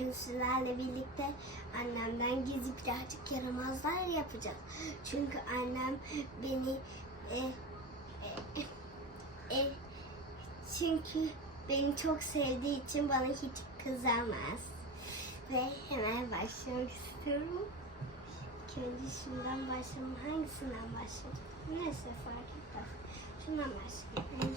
Bugün sizlerle birlikte annemden gizli birazcık yaramazlar yapacağız. Çünkü annem beni e, e, e, çünkü beni çok sevdiği için bana hiç kızamaz. Ve hemen başlamak istiyorum. İlk önce şundan başlayalım. Hangisinden başlayalım? Neyse fark etmez. Şundan başlayalım.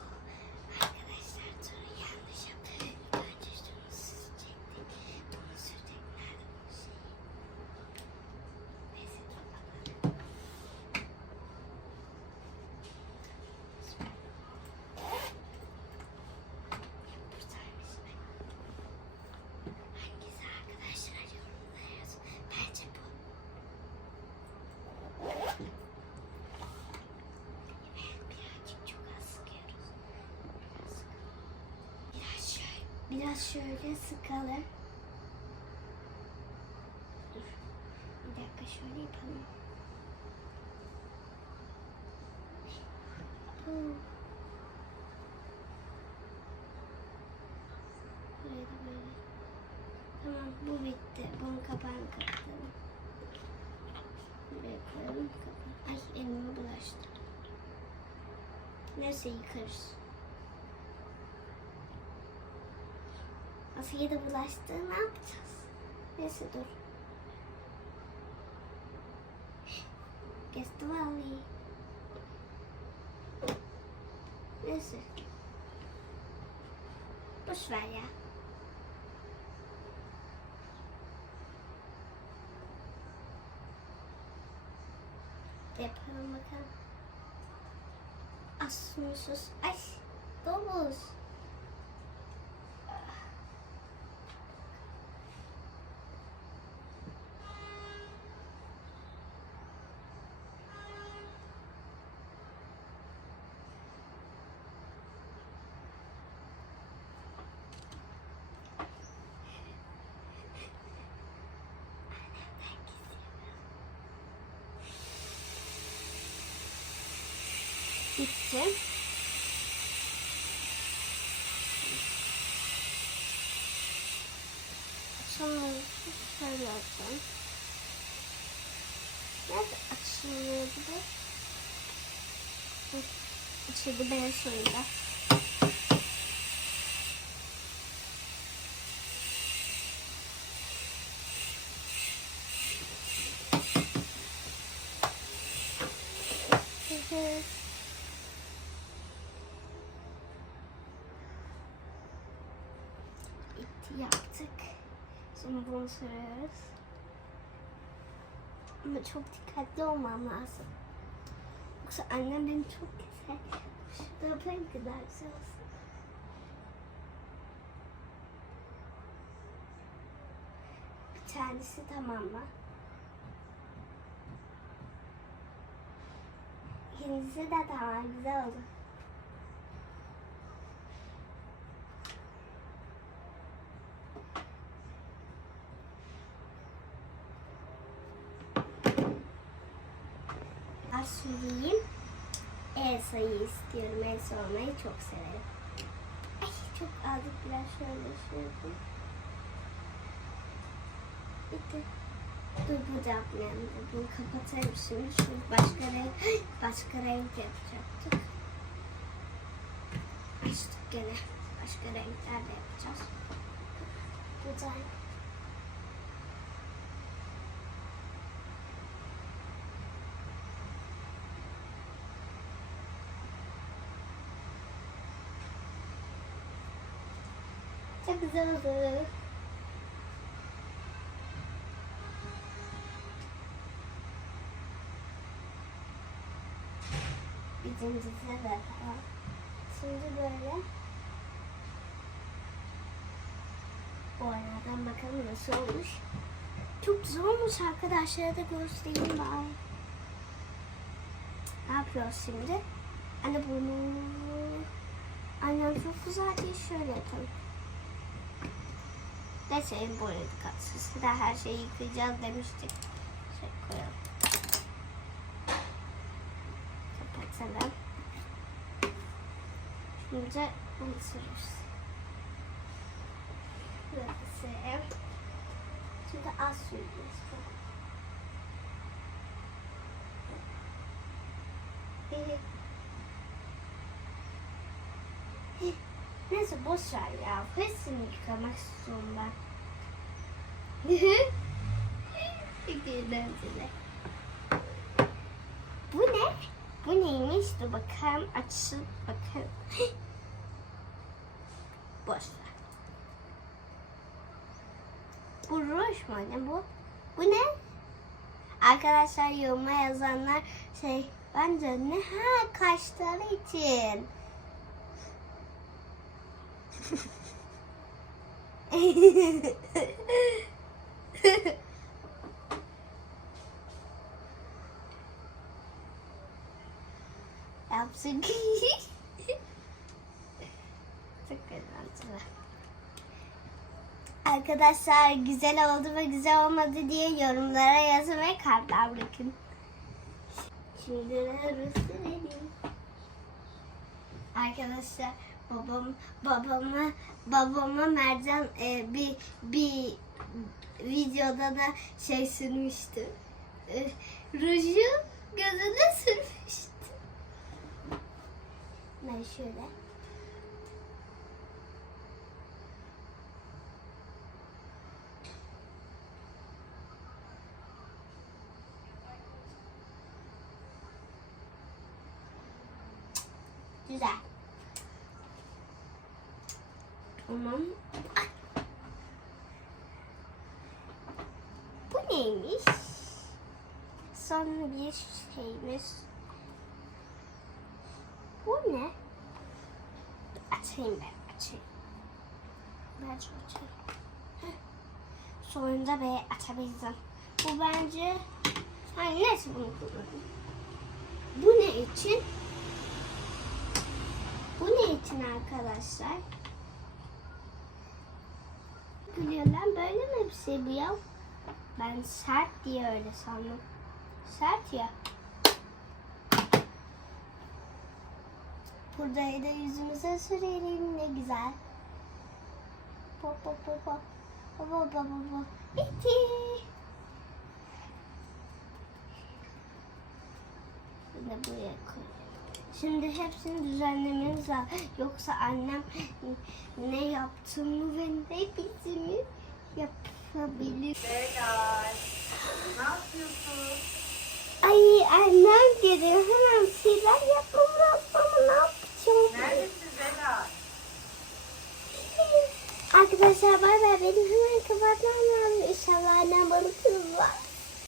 Arkadaşlar sonra yanlış yaptım. Önce şunu sürecektik. Bunu sürecek. Nerede bu şey? Neyse dur bakalım. Buradaymış bak. Hangisi arkadaşlar yorumlara yazın. Bence bu. Evet birazcık çok az sıkıyoruz. Biraz sıkalım. Biraz şöyle, sıkalım. Dur. Bir dakika şöyle yapalım. Böyle böyle. Tamam bu bitti. Bunun kapağını kapatalım. Buraya koyalım kapağı. Ay elime bulaştı. Neyse yıkarız. Asiye de bulaştı. Ne yapacağız? Neyse dur. The valley. Neyse. Boş ver ya. Yapalım bakalım. Sus. Ay domuz. Bitti. Sonra şöyle yapacağım. Nerede açılıyor gibi? Hı, İçeride yaptık. Şimdi bunu sürüyoruz. Ama çok dikkatli olmam lazım. Yoksa annem beni çok keser. Şurada yapayım ki daha güzel olsun. Bir tanesi tamam mı? İkincisi de tamam güzel oldu. Ben süreyim. Elsa'yı istiyorum. Elsa olmayı çok severim. Ay çok azıcık biraz şöyle sürdüm. Bitti. Dur burada yapmayalım. Bunu kapatalım şimdi. Şu başka renk, başka renk yapacaktık. Açtık gene. Başka renkler de yapacağız. Güzel. Çok güzel oldu. İkincisi de. Şimdi böyle bu aradan bakalım nasıl olmuş. Çok güzel olmuş arkadaşlara da göstereyim bari. Ne yapıyoruz şimdi? Anne bunu Annem çok güzel diye şöyle yapalım. Neyse en boyadık aslında. Her şeyi yıkayacağız demiştik. Şey koyalım. Kapat. keselim. Önce bunu sürürüz. Burası. Şimdi az sürüyoruz. Neyse boş ver ya. Hepsini yıkamak istiyorum ben. Bu ne? Bu neymiş? Dur bakalım. Açıl bakalım. Boş ver. Bu ruj mu ne bu? Bu ne? Arkadaşlar yoruma yazanlar şey bence ne ha kaşları için. Yapsın. Çok. Arkadaşlar güzel oldu ve güzel olmadı diye yorumlara yazın ve kalpler bırakın. Şimdi ne. Arkadaşlar babam babama babama Mercan e, bir bir videoda da şey sürmüştü. E, ruju gözüne sürmüştü. Ben şöyle. Güzel. Tamam. Bu neymiş? Son bir şeyimiz. Bu ne? Açayım ben, açayım. Ben açayım. Sonunda be açabildim. Bu bence... Hayır neyse bunu kullanayım. Bu ne için? Bu ne için arkadaşlar? Gülüyorlar böyle mi bir şey bu ya? Ben sert diye öyle sandım. Sert ya. Burayı da yüzümüze sürelim ne güzel. Pop pop pop pop. Pop pop pop pop. Bitti. Da buraya koyalım. Şimdi hepsini düzenlememiz lazım. Yoksa annem ne yaptığımı ve ne bitimi yapabilir. Helal. Ne yapıyorsun? Ay annem geliyor. Hemen bir şeyler yapmam lazım ama ne yapacağım? Neredesin Zela? Arkadaşlar bay bay benim hemen kapatmam lazım. İnşallah annem bana kızmaz.